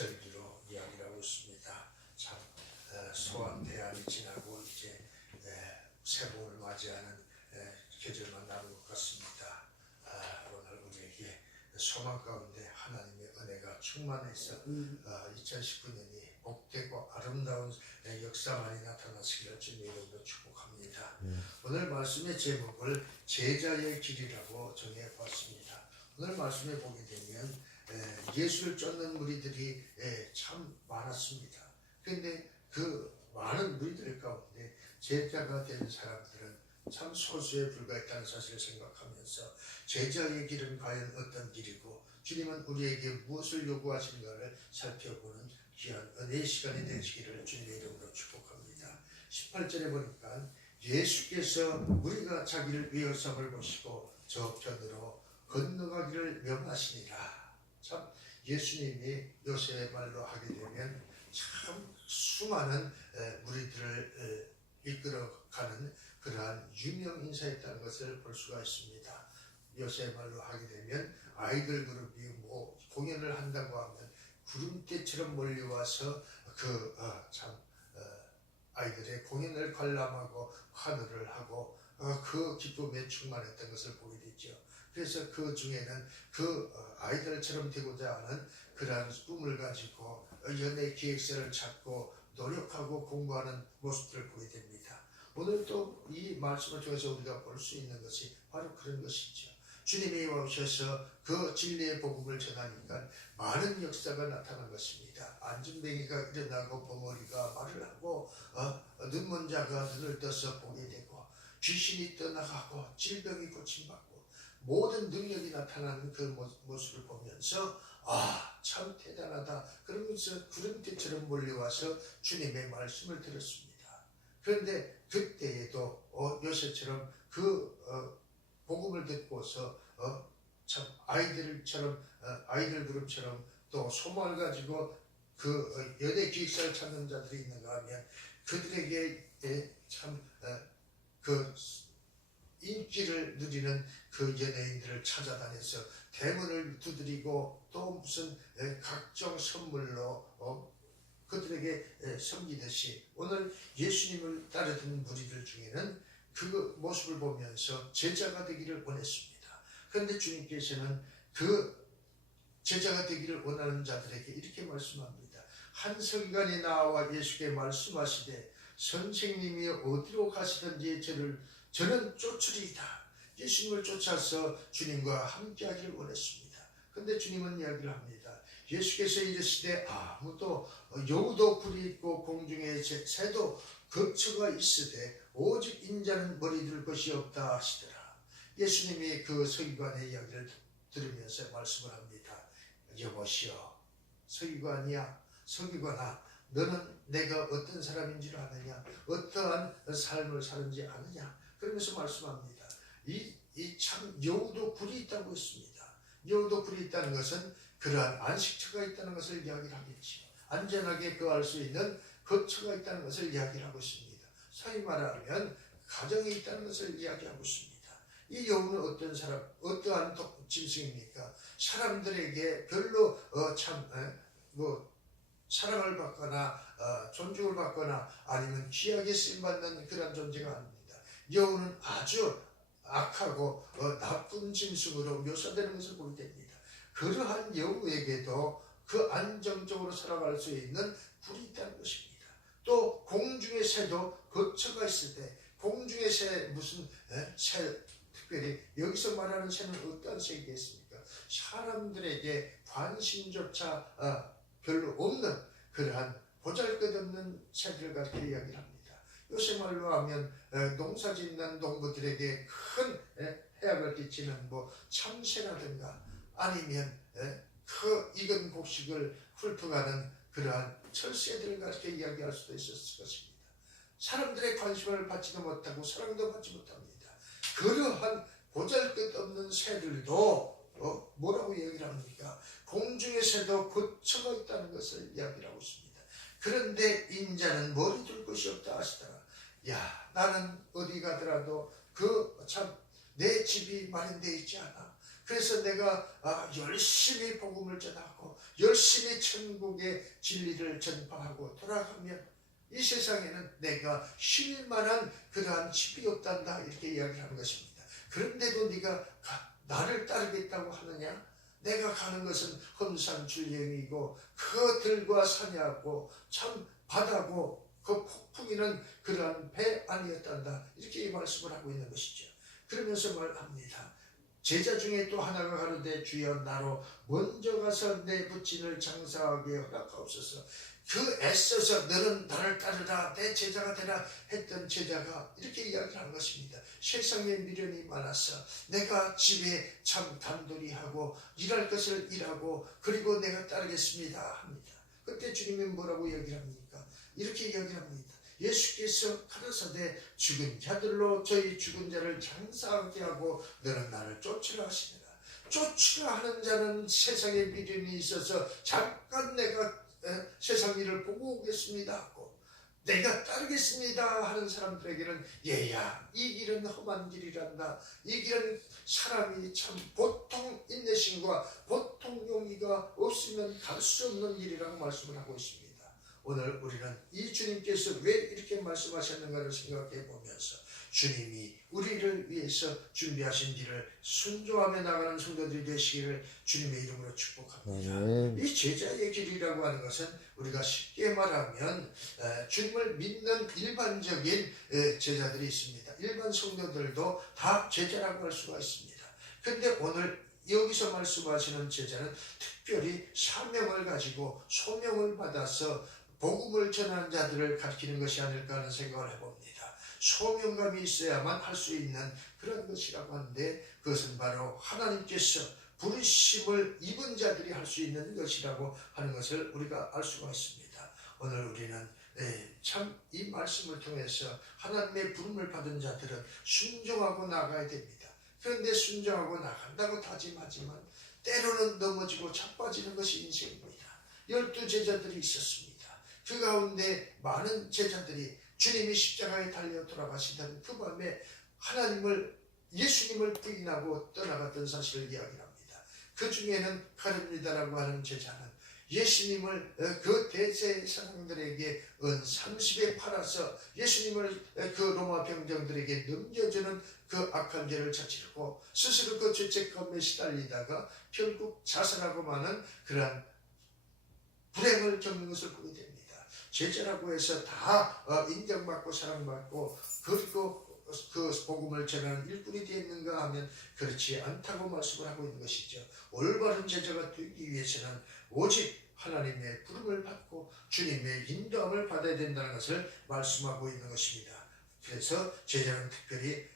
절기로 이야기를 하고 있습니다. 참 소원 대안이 지나고 이제 새봄을 맞이하는 계절만 남은 것 같습니다. 오늘 우리에게 소망 가운데 하나님의 은혜가 충만해서 2019년이 복되고 아름다운 역사만이 나타나시기를 주님의 이름으로 축복합니다. 오늘 말씀의 제목을 제자의 길이라고 정해봤습니다. 오늘 말씀에 보게 되면 예수를 쫓는 무리들이 참 많았습니다. 그런데 그 많은 무리들 가운데 제자가 된 사람들은 참 소수에 불과했다는 사실을 생각하면서 제자의 길은 과연 어떤 길이고 주님은 우리에게 무엇을 요구하시는가를 살펴보는 귀한 은혜의 시간이 되시기를 주님의 이름으로 축복합니다. 18절에 보니까 예수께서 우리가 자기를 위협삼을 보시고 저편으로 건너가기를 명하시니라. 참 예수님이 요새의 말로 하게 되면 참 수많은 무리들을 이끌어가는 그러한 유명 인사였다는 것을 볼 수가 있습니다. 요새 말로 하게 되면 아이들 그룹이 뭐 공연을 한다고 하면 구름대처럼 몰려와서 아이들의 공연을 관람하고 환호를 하고 그 기쁨에 충만했던 것을 보게 되죠. 그래서 그 중에는 그 아이들처럼 되고자 하는 그러한 꿈을 가지고 연애 기획서를 찾고 노력하고 공부하는 모습들을 보게 됩니다. 오늘 또 이 말씀을 통해서 우리가 볼 수 있는 것이 바로 그런 것이죠. 주님이 오셔서 그 진리의 복음을 전하니까 많은 역사가 나타난 것입니다. 안진뱅이가 일어나고 벙어리가 말을 하고 눈먼 자가 눈을 떠서 보게 되고 귀신이 떠나가고 질병이 고침받고 모든 능력이 나타나는 그 모습을 보면서 참 대단하다 그러면서 구름대처럼 몰려와서 주님의 말씀을 들었습니다. 그런데 그때에도 요새처럼 그 복음을 듣고서 참 아이들 그룹처럼 또 소망을 가지고 그 연애 기획사를 찾는 자들이 있는가 하면 그들에게 참 그 인기를 누리는 그 연예인들을 찾아다녀서 대문을 두드리고 또 무슨 각종 선물로 그들에게 섬기듯이 오늘 예수님을 따르던 무리들 중에는 그 모습을 보면서 제자가 되기를 원했습니다. 그런데 주님께서는 그 제자가 되기를 원하는 자들에게 이렇게 말씀합니다. 한 서기관이 나와 예수께 말씀하시되 선생님이 어디로 가시든지 저는 쫓으리이다. 예수님을 쫓아서 주님과 함께하기를 원했습니다. 그런데 주님은 이야기를 합니다. 예수께서 이르시되 아무도 여우도 굴이 있고 공중에 새도 거처가 있으되 오직 인자는 머리 둘 것이 없다 하시더라. 예수님이 그 서기관의 이야기를 들으면서 말씀을 합니다. 여보시오, 서기관아, 너는 내가 어떤 사람인 줄 아느냐? 어떠한 삶을 사는지 아느냐? 그러면서 말씀합니다. 이 참 여우도 굴이 있다고 했습니다. 여우도 굴이 있다는 것은 그러한 안식처가 있다는 것을 이야기를 하겠지요. 안전하게 거할 수 있는 거처가 있다는 것을 이야기를 하고 있습니다. 소위 말하면 가정이 있다는 것을 이야기하고 있습니다. 이 여우는 어떠한 짐승입니까? 사람들에게 별로 사랑을 받거나 존중을 받거나 아니면 귀하게 쓰임받는 그런 존재가 아닙니다. 여우는 아주 악하고 나쁜 짐승으로 묘사되는 것을 보게 됩니다. 그러한 여우에게도 그 안정적으로 살아갈 수 있는 굴이 있다는 것입니다. 또 공중의 새도 거처가 있을 때 공중의 새 무슨 새 특별히 여기서 말하는 새는 어떤 새이겠습니까? 사람들에게 관심조차 별로 없는 그러한 보잘것없는 새들을 가지고 이야기를 합니다. 요새 말로 하면 농사 짓는 농부들에게 큰 해악을 끼치는 참새라든가 아니면 그 익은 곡식을 훑어가는 그러한 철새들을 가지고 이야기할 수도 있었을 것입니다. 사람들의 관심을 받지도 못하고 사랑도 받지 못합니다. 그러한 보잘것없는 새들도 뭐라고 이야기를 합니까? 공중의 새도 거처가 있다는 것을 이야기를 하고 있습니다. 그런데 인자는 머리 둘 것이 없다 하시더라. 나는 어디 가더라도 내 집이 마련되어 있지 않아. 그래서 내가 열심히 복음을 전하고 열심히 천국의 진리를 전파하고 돌아가면 이 세상에는 내가 쉴 만한 그러한 집이 없단다, 이렇게 이야기하는 것입니다. 그런데도 네가 나를 따르겠다고 하느냐? 내가 가는 것은 험산출령이고 그 들과 사냐고 참 바다고 그 폭풍이는 그러한 배 아니었단다, 이렇게 말씀을 하고 있는 것이죠. 그러면서 말합니다. 제자 중에 또 하나가 가로되 주여 나로 먼저 가서 내 부친을 장사하게 허락하옵소서. 그 애써서 너는 나를 따르라 내 제자가 되라 했던 제자가 이렇게 이야기하는 것입니다. 세상에 미련이 많아서 내가 집에 참 단돌이 하고 일할 것을 일하고 그리고 내가 따르겠습니다 합니다. 그때 주님이 뭐라고 이야기합니까? 이렇게 이야기합니다. 예수께서 가라사대 죽은 자들로 저희 죽은 자를 장사하게 하고 너는 나를 쫓으라 하시니라. 쫓으라 하는 자는 세상에 미련이 있어서 잠깐 내가 세상 일을 보고 오겠습니다 하고 내가 따르겠습니다 하는 사람들에게는 얘야 이 길은 험한 길이란다. 이 길은 사람이 참 보통 인내심과 보통 용기가 없으면 갈 수 없는 길이라고 말씀을 하고 있습니다. 오늘 우리는 이 주님께서 왜 이렇게 말씀하셨는가를 생각해 보면서 주님이 우리를 위해서 준비하신 길을 순종하며 나가는 성도들이 되시기를 주님의 이름으로 축복합니다. 이 제자의 길이라고 하는 것은 우리가 쉽게 말하면 주님을 믿는 일반적인 제자들이 있습니다. 일반 성도들도 다 제자라고 할 수가 있습니다. 그런데 오늘 여기서 말씀하시는 제자는 특별히 사명을 가지고 소명을 받아서 복음을 전하는 자들을 가르치는 것이 아닐까 하는 생각을 해봅니다. 소명감이 있어야만 할 수 있는 그런 것이라고 하는데 그것은 바로 하나님께서 부르심을 입은 자들이 할 수 있는 것이라고 하는 것을 우리가 알 수가 있습니다. 오늘 우리는 참 이 말씀을 통해서 하나님의 부름을 받은 자들은 순종하고 나가야 됩니다. 그런데 순종하고 나간다고 다짐하지만 때로는 넘어지고 자빠지는 것이 인생입니다. 12 제자들이 있었습니다. 그 가운데 많은 제자들이 주님이 십자가에 달려 돌아가시던 그 밤에 예수님을 부인하고 떠나갔던 사실을 이야기합니다. 그 중에는 가룟유다라고 하는 제자는 예수님을 그 대제 사람들에게 은 30에 팔아서 예수님을 그 로마 병정들에게 넘겨주는 그 악한 죄를 저지르고 스스로 그 죄책감에 시달리다가 결국 자살하고 마는 그러한 불행을 겪는 것을 보게 됩니다. 제자라고 해서 다 인정받고 사랑받고 그리고 그 복음을 전하는 일꾼이 되었는가 하면 그렇지 않다고 말씀을 하고 있는 것이죠. 올바른 제자가 되기 위해서는 오직 하나님의 부름을 받고 주님의 인도함을 받아야 된다는 것을 말씀하고 있는 것입니다. 그래서 제자는 특별히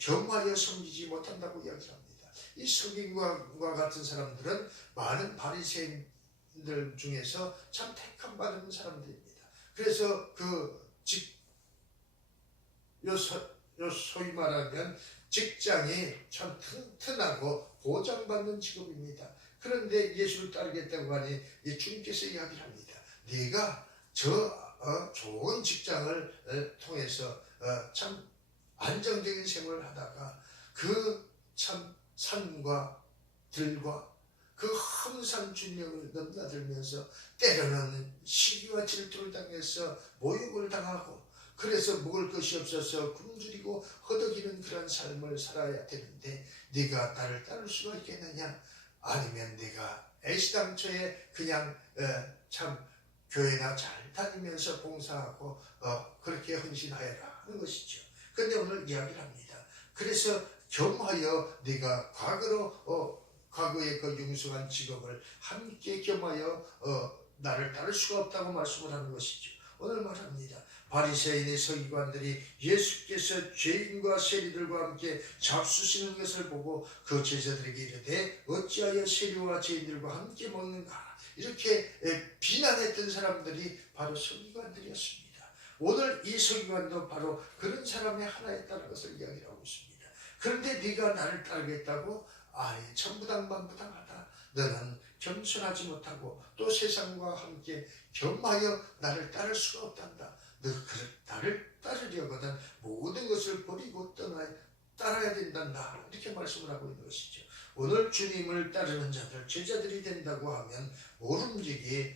겸하여 섬기지 못한다고 이야기합니다. 이 서기관과 같은 사람들은 많은 바리새인들 중에서 참 택함 받은 사람들입니다. 그래서 소위 말하면 직장이 참 튼튼하고 보장받는 직업입니다. 그런데 예수를 따르겠다고 하니 주님께서 이야기를 합니다. 네가 좋은 직장을 통해서 참 안정적인 생활을 하다가 그 참 산과 들과 그 험산 준령을 넘나들면서 때로는 시기와 질투를 당해서 모욕을 당하고 그래서 먹을 것이 없어서 굶주리고 허덕이는 그런 삶을 살아야 되는데 네가 나를 따를 수가 있겠느냐? 아니면 네가 애시당초에 그냥 참 교회나 잘 다니면서 봉사하고 그렇게 헌신하여라 하는 것이죠. 그런데 오늘 이야기를 합니다. 그래서 겸하여 네가 과거의 그 융숭한 직업을 함께 겸하여 나를 따를 수가 없다고 말씀을 하는 것이죠. 오늘 말합니다. 바리새인의 서기관들이 예수께서 죄인과 세리들과 함께 잡수시는 것을 보고 그 제자들에게 이르되 어찌하여 세리와 죄인들과 함께 먹는가 이렇게 비난했던 사람들이 바로 서기관들이었습니다. 오늘 이 서기관도 바로 그런 사람의 하나였다는 것을 이야기하고 있습니다. 그런데 네가 나를 따르겠다고? 아니 천부당만부당하다. 너는 겸손하지 못하고 또 세상과 함께 겸하여 나를 따를 수가 없단다. 너 나를 따르려거든 모든 것을 버리고 따라야 된단다. 이렇게 말씀을 하고 있는 것이죠. 오늘 주님을 따르는 자들, 제자들이 된다고 하면 모름지기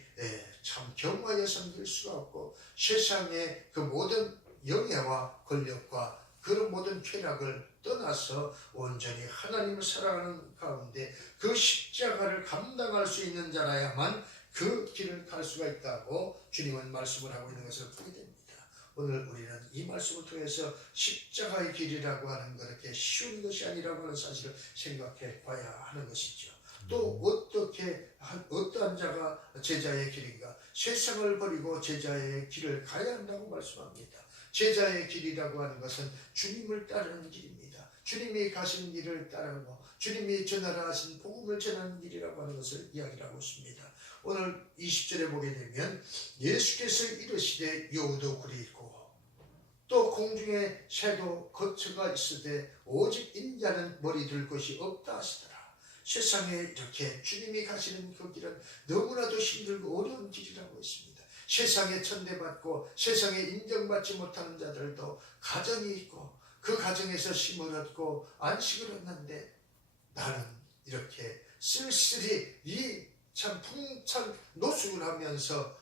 참 겸하여 섬길 수가 없고 세상의 그 모든 영예와 권력과 그런 모든 쾌락을 떠나서 온전히 하나님을 사랑하는 가운데 그 십자가를 감당할 수 있는 자라야만 그 길을 갈 수가 있다고 주님은 말씀을 하고 있는 것을 보게 됩니다. 오늘 우리는 이 말씀을 통해서 십자가의 길이라고 하는 그렇게 쉬운 것이 아니라고 하는 사실을 생각해 봐야 하는 것이죠. 또 어떠한 자가 제자의 길인가? 세상을 버리고 제자의 길을 가야 한다고 말씀합니다. 제자의 길이라고 하는 것은 주님을 따르는 길입니다. 주님이 가신 길을 따르고 주님이 전하라 하신 복음을 전하는 길이라고 하는 것을 이야기를 하고 있습니다. 오늘 20절에 보게 되면 예수께서 이르시되 여우도 굴이 있고 또 공중에 새도 거처가 있으되 오직 인자는 머리 들 곳이 없다 하시더라. 세상에 이렇게 주님이 가시는 그 길은 너무나도 힘들고 어려운 길이라고 했습니다. 세상에 천대받고 세상에 인정받지 못하는 자들도 가정이 있고 그 가정에서 쉼을 얻고 안식을 얻는데 나는 이렇게 쓸쓸히 이 참 풍찬 노숙을 하면서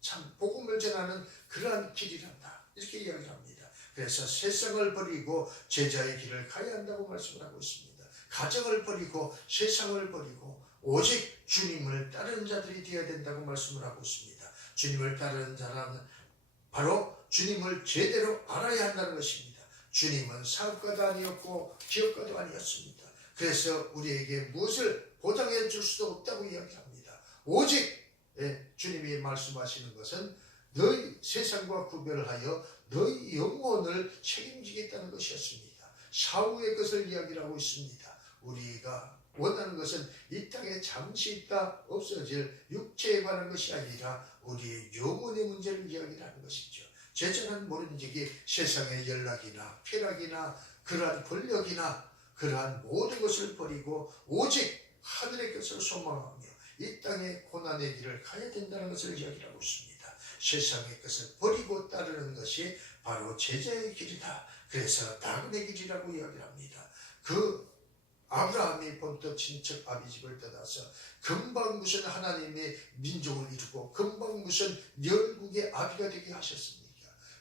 참 복음을 전하는 그러한 길이란다 이렇게 이야기를 합니다. 그래서 세상을 버리고 제자의 길을 가야 한다고 말씀을 하고 있습니다. 가정을 버리고 세상을 버리고 오직 주님을 따르는 자들이 되어야 된다고 말씀을 하고 있습니다. 주님을 따르는 자라는 바로 주님을 제대로 알아야 한다는 것입니다. 주님은 사업가도 아니었고 기업가도 아니었습니다. 그래서 우리에게 무엇을 보장해 줄 수도 없다고 이야기합니다. 오직 주님이 말씀하시는 것은 너희 세상과 구별하여 너희 영혼을 책임지겠다는 것이었습니다. 사후의 것을 이야기를 하고 있습니다. 우리가 원하는 것은 이 땅에 잠시 있다 없어질 육체에 관한 것이 아니라 우리의 영혼의 문제를 이야기를 하는 것이죠. 제자는 모른지기 세상의 연락이나 쾌락이나 그러한 권력이나 그러한 모든 것을 버리고 오직 하늘의 것을 소망하며 이 땅의 고난의 길을 가야 된다는 것을 이야기하고 있습니다. 세상의 것을 버리고 따르는 것이 바로 제자의 길이다. 그래서 나그네 길이라고 이야기합니다. 그 아브라함이 본토 친척 아비집을 떠나서 금방 무슨 하나님의 민족을 이루고 금방 무슨 열국의 아비가 되게 하셨습니까?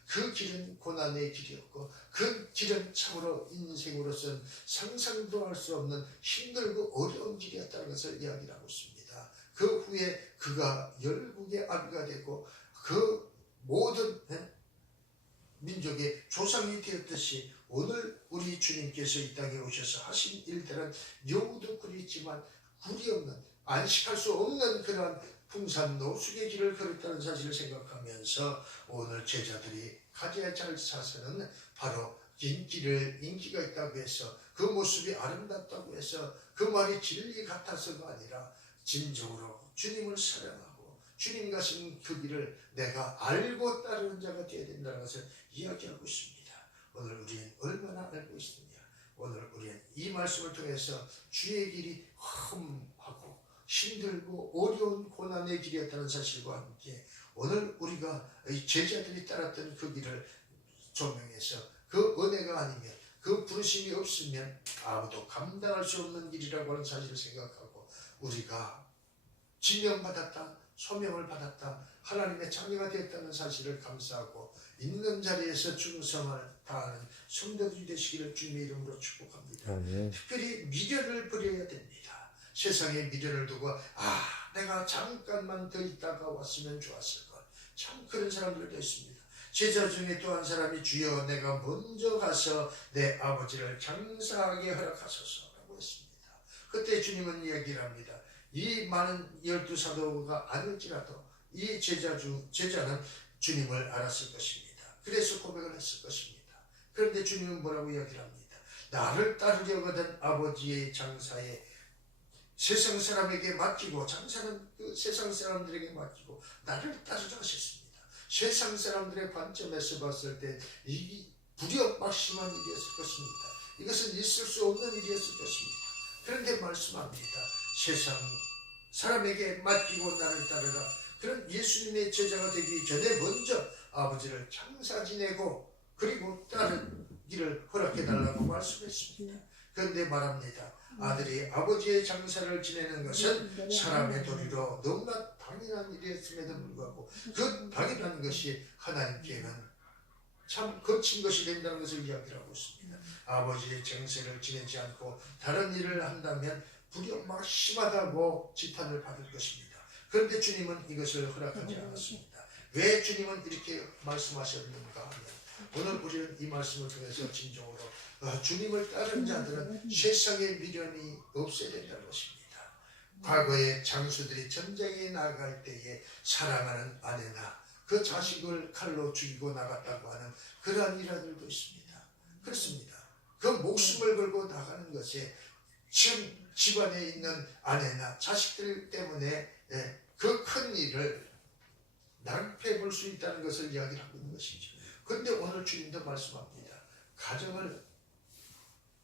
그 길은 고난의 길이었고 그 길은 참으로 인생으로서는 상상도 할 수 없는 힘들고 어려운 길이었다는 것을 이야기를 하고 있습니다. 그 후에 그가 열국의 아비가 되고 그 모든 민족의 조상이 되었듯이 오늘 우리 주님께서 이 땅에 오셔서 하신 일들은 여우도 굴이 있지만 굴이 없는 안식할 수 없는 그러한 풍산 노숙의 길을 걸었다는 사실을 생각하면서 오늘 제자들이 가져야 할 사실은 바로 인기가 있다고 해서 그 모습이 아름답다고 해서 그 말이 진리 같아서가 아니라 진정으로 주님을 사랑하고 주님 가신 그 길을 내가 알고 따르는 자가 되어야 된다는 것을 이야기하고 있습니다. 오늘 우리는 얼마나 알고 있느냐. 오늘 우리는 이 말씀을 통해서 주의 길이 험하고 힘들고 어려운 고난의 길이었다는 사실과 함께 오늘 우리가 제자들이 따랐던 그 길을 조명해서 그 은혜가 아니면 그 부르심이 없으면 아무도 감당할 수 없는 길이라고 하는 사실을 생각하고 우리가 지명받았다, 소명을 받았다, 하나님의 자녀가 되었다는 사실을 감사하고 있는 자리에서 충성을 다하는 성도들이 되시기를 주님의 이름으로 축복합니다. 특별히 미련을 버려야 됩니다. 세상에 미련을 두고 내가 잠깐만 더 있다가 왔으면 좋았을 것. 참 그런 사람들도 있습니다. 제자 중에 또 한 사람이 주여 내가 먼저 가서 내 아버지를 장사하게 허락하소서라고 했습니다. 그때 주님은 이야기를 합니다. 이 많은 12사도가 아닐지라도 이 제자는 주님을 알았을 것입니다. 그래서 고백을 했을 것입니다. 그런데 주님은 뭐라고 이야기를 합니다. 나를 따르려거든 아버지의 장사에 세상 사람에게 맡기고 장사는 그 세상 사람들에게 맡기고 나를 따르라 하셨습니다. 세상 사람들의 관점에서 봤을 때 이 불협막심한 일이었을 것입니다. 이것은 있을 수 없는 일이었을 것입니다. 그런데 말씀합니다. 세상 사람에게 맡기고 나를 따르라. 그런 예수님의 제자가 되기 전에 먼저 아버지를 장사 지내고 그리고 따르기를 허락해달라고 말씀했습니다. 그런데 말합니다. 아들이 아버지의 장사를 지내는 것은 사람의 도리로 너무나 당연한 일이었음에도 불구하고 그 당연한 것이 하나님께는 참 거친 것이 된다는 것을 이야기하고 있습니다. 아버지의 정세를 지내지 않고 다른 일을 한다면 불효막 심하다고 지탄을 받을 것입니다. 그런데 주님은 이것을 허락하지 않았습니다. 왜 주님은 이렇게 말씀하셨는가 하면 오늘 우리는 이 말씀을 통해서 진정으로 주님을 따르는 자들은 세상의 미련이 없어야 된다는 것입니다. 과거의 장수들이 전쟁에 나갈 때에 사랑하는 아내나 그 자식을 칼로 죽이고 나갔다고 하는 그러한 일화들도 있습니다. 그렇습니다. 그 목숨을 걸고 나가는 것에 지금 집안에 있는 아내나 자식들 때문에 그 큰 일을 낭패 볼 수 있다는 것을 이야기하고 있는 것이죠. 그런데 오늘 주님도 말씀합니다. 가정을,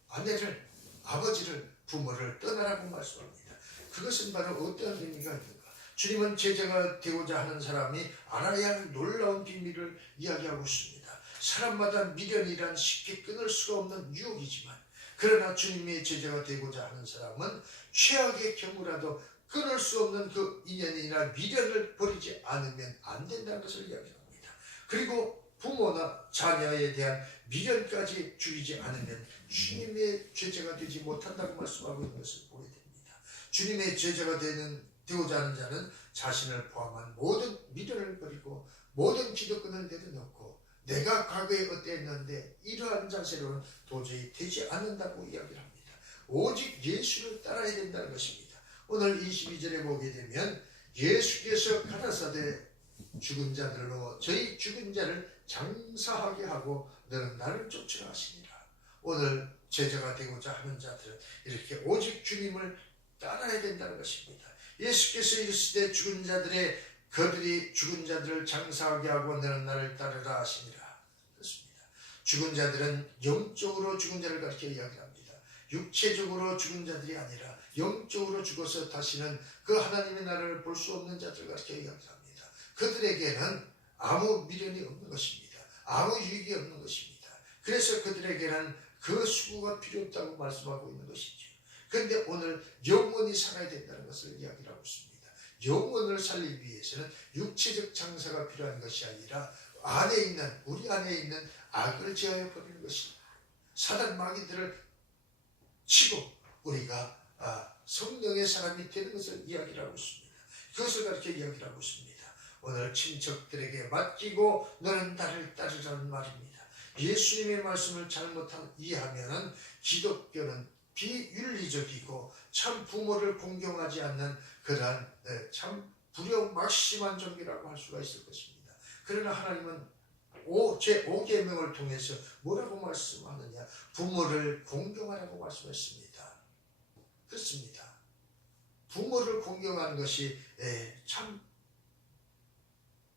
아내를, 아버지를, 부모를 떠나라고 말씀합니다. 그것은 바로 어떤 의미가 있는가? 주님은 제자가 되고자 하는 사람이 알아야 할 놀라운 비밀을 이야기하고 있습니다. 사람마다 미련이란 쉽게 끊을 수가 없는 유혹이지만 그러나 주님의 제자가 되고자 하는 사람은 최악의 경우라도 끊을 수 없는 그 인연이나 미련을 버리지 않으면 안 된다는 것을 이야기합니다. 그리고 부모나 자녀에 대한 미련까지 죽이지 않으면 주님의 제자가 되지 못한다고 말씀하고 있는 것을 보게 됩니다. 주님의 제자가 되고자 하는 자는 자신을 포함한 모든 미련을 버리고 모든 기득권을 내려놓고 내가 과거에 어땠는데 이러한 자세로는 도저히 되지 않는다고 이야기를 합니다. 오직 예수를 따라야 된다는 것입니다. 오늘 22절에 보게 되면 예수께서 가라사대 죽은 자들로 저희 죽은 자를 장사하게 하고 너는 나를 쫓으라 하시니라. 오늘 제자가 되고자 하는 자들은 이렇게 오직 주님을 따라야 된다는 것입니다. 예수께서 이르시되 죽은 자들의 그들이 죽은 자들을 장사하게 하고 너는 나를 따르라 하시니라. 그렇습니다. 죽은 자들은 영적으로 죽은 자를 가르쳐 이야기합니다. 육체적으로 죽은 자들이 아니라 영적으로 죽어서 다시는 그 하나님의 나라를 볼 수 없는 자들을 가르쳐 이야기합니다. 그들에게는 아무 미련이 없는 것입니다. 아무 유익이 없는 것입니다. 그래서 그들에게는 그 수고가 필요 없다고 말씀하고 있는 것이죠. 그런데 오늘 영원히 살아야 된다는 것을 이야기를 하고 있습니다. 영혼을 살리기 위해서는 육체적 장사가 필요한 것이 아니라 우리 안에 있는 악을 제하여 버리는 것입니다. 사단 마귀들을 치고 우리가 성령의 사람이 되는 것을 이야기를 하고 있습니다. 그것을 가르쳐 이야기를 하고 있습니다. 오늘 친척들에게 맡기고 너는 나를 따르라는 말입니다. 예수님의 말씀을 잘못 이해하면 기독교는 비윤리적이고 참 부모를 공경하지 않는 그러한 참 불효막심한 종교라고 할 수가 있을 것입니다. 그러나 하나님은 제5계명을 통해서 뭐라고 말씀하느냐? 부모를 공경하라고 말씀했습니다. 그렇습니다. 부모를 공경하는 것이 참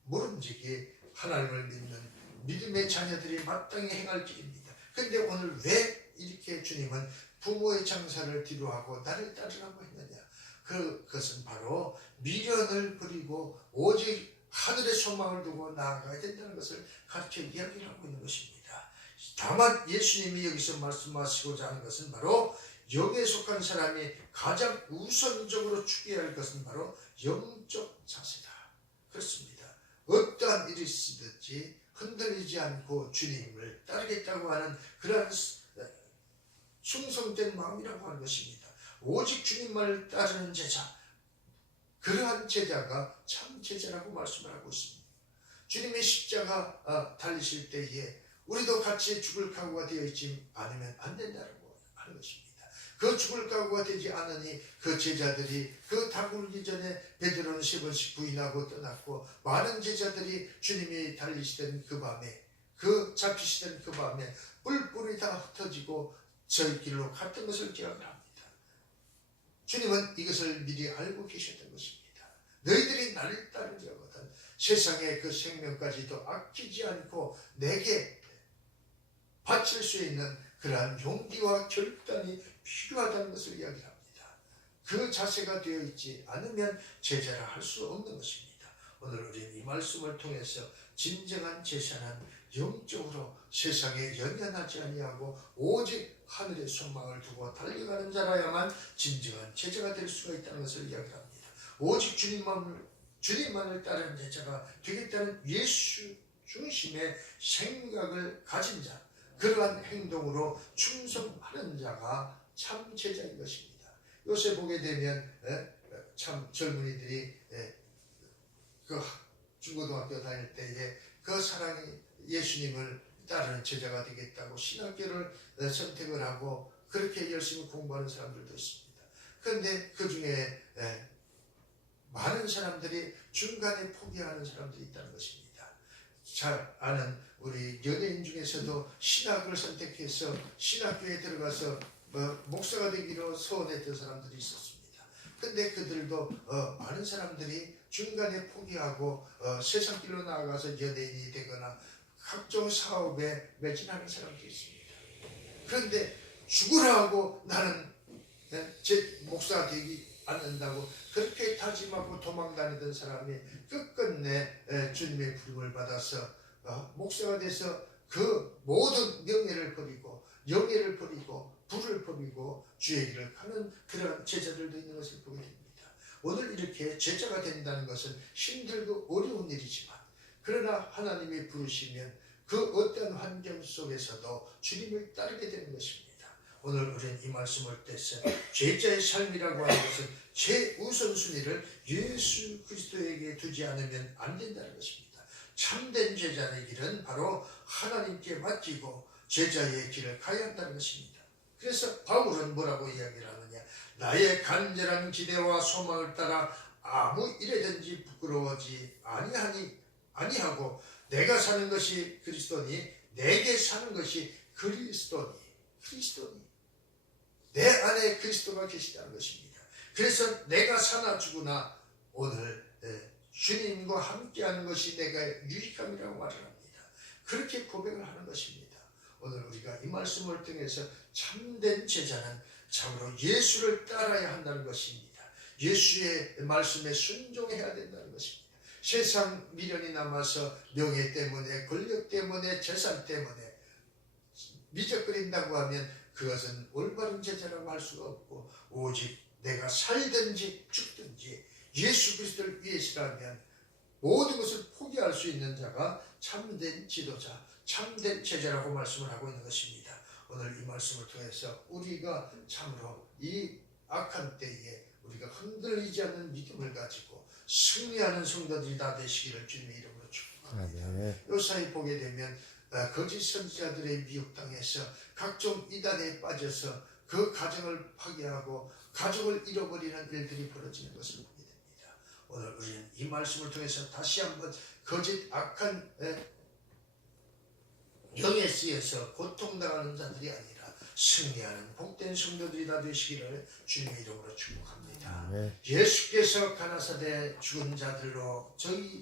모름지기 하나님을 믿는 믿음의 자녀들이 마땅히 행할 길입니다. 그런데 오늘 왜 이렇게 주님은 부모의 장사를 뒤로하고 나를 따르라고 했느냐? 그것은 바로 미련을 버리고 오직 하늘의 소망을 두고 나아가야 된다는 것을 가르쳐 이야기를 하고 있는 것입니다. 다만 예수님이 여기서 말씀하시고자 하는 것은 바로 영에 속한 사람이 가장 우선적으로 추구해야 할 것은 바로 영적 자세다. 그렇습니다. 어떠한 일이 있든지 흔들리지 않고 주님을 따르겠다고 하는 그러한 충성된 마음이라고 하는 것입니다. 오직 주님만을 따르는 제자, 그러한 제자가 참 제자라고 말씀을 하고 있습니다. 주님의 십자가 달리실 때에 우리도 같이 죽을 각오가 되어 있지 않으면 안 된다고 하는 것입니다. 그 죽을 각오가 되지 않으니 그 제자들이 그 다굴기 전에 베드로는 3번씩 부인하고 떠났고 많은 제자들이 주님이 달리시던 그 밤에 잡히시던 그 밤에 뿔뿔이 다 흩어지고 저희 길로 갔던 것을 기억을 합니다. 주님은 이것을 미리 알고 계셨던 것입니다. 너희들이 나를 따르려거든 세상의 그 생명까지도 아끼지 않고 내게 바칠 수 있는 그러한 용기와 결단이 필요하다는 것을 이야기합니다. 그 자세가 되어 있지 않으면 제자라 할 수 없는 것입니다. 오늘 우리는 이 말씀을 통해서 진정한 제사는 영적으로 세상에 연연하지 아니하고 오직 하늘의 소망을 두고 달려가는 자라야만 진정한 제자가 될 수가 있다는 것을 이야기합니다. 오직 주님만을 따르는 제자가 되겠다는 예수 중심의 생각을 가진 자, 그러한 행동으로 충성하는 자가 참 제자인 것입니다. 요새 보게 되면 참 젊은이들이 그 중고등학교 다닐 때에 그 사랑이 예수님을 따르는 제자가 되겠다고 신학교를 선택을 하고 그렇게 열심히 공부하는 사람들도 있습니다. 그런데 그 중에 많은 사람들이 중간에 포기하는 사람들이 있다는 것입니다. 잘 아는 우리 연예인 중에서도 신학을 선택해서 신학교에 들어가서 목사가 되기로 소원했던 사람들이 있었습니다. 근데 그들도 많은 사람들이 중간에 포기하고 세상길로 나아가서 연예인이 되거나 각종 사업에 매진하는 사람도 있습니다. 그런데 죽으라 하고 나는 제 목사가 되기 않는다고 그렇게 다짐하고 도망다니던 사람이 끝끝내 주님의 부름을 받아서 목사가 돼서 그 모든 명예를 버리고 영예를 버리고 부를 버리고 주의 길을 가는 그런 제자들도 있는 것을 보게 됩니다. 오늘 이렇게 제자가 된다는 것은 힘들고 어려운 일이지만 그러나 하나님이 부르시면 그 어떤 환경 속에서도 주님을 따르게 되는 것입니다. 오늘 우리는 이 말씀을 떼서 제자의 삶이라고 하는 것은 최우선순위를 예수 그리스도에게 두지 않으면 안 된다는 것입니다. 참된 제자의 길은 바로 하나님께 맡기고 제자의 길을 가야 한다는 것입니다. 그래서 바울은 뭐라고 이야기를 하느냐, 나의 간절한 기대와 소망을 따라 아무 일에든지 부끄러워하지 아니하고 내가 사는 것이 그리스도니 내게 사는 것이 그리스도니 내 안에 그리스도가 계시다는 것입니다. 그래서 내가 사나 죽으나 오늘 주님과 함께하는 것이 내가 유익함이라고 말을 합니다. 그렇게 고백을 하는 것입니다. 오늘 우리가 이 말씀을 통해서 참된 제자는 참으로 예수를 따라야 한다는 것입니다. 예수의 말씀에 순종해야 된다는 것입니다. 세상 미련이 남아서 명예 때문에 권력 때문에 재산 때문에 미적거린다고 하면 그것은 올바른 제자라고 할 수가 없고 오직 내가 살든지 죽든지 예수 그리스도를 위해서라면 모든 것을 포기할 수 있는 자가 참된 지도자, 참된 제자라고 말씀을 하고 있는 것입니다. 오늘 이 말씀을 통해서 우리가 참으로 이 악한 때에 우리가 흔들리지 않는 믿음을 가지고 승리하는 성도들이 다 되시기를 주님의 이름으로 축복합니다. 요사이 보게 되면 거짓 선지자들의 미혹당해서 각종 이단에 빠져서 그 가정을 파괴하고 가족을 잃어버리는 일들이 벌어지는 것을 보게 됩니다. 오늘 우리는 이 말씀을 통해서 다시 한번 거짓 악한 영에 쓰여서 고통당하는 자들이 아니라 승리하는 복된 성도들이 다 되시기를 주님의 이름으로 축복합니다. 예수께서 가나사대 죽은 자들로 저희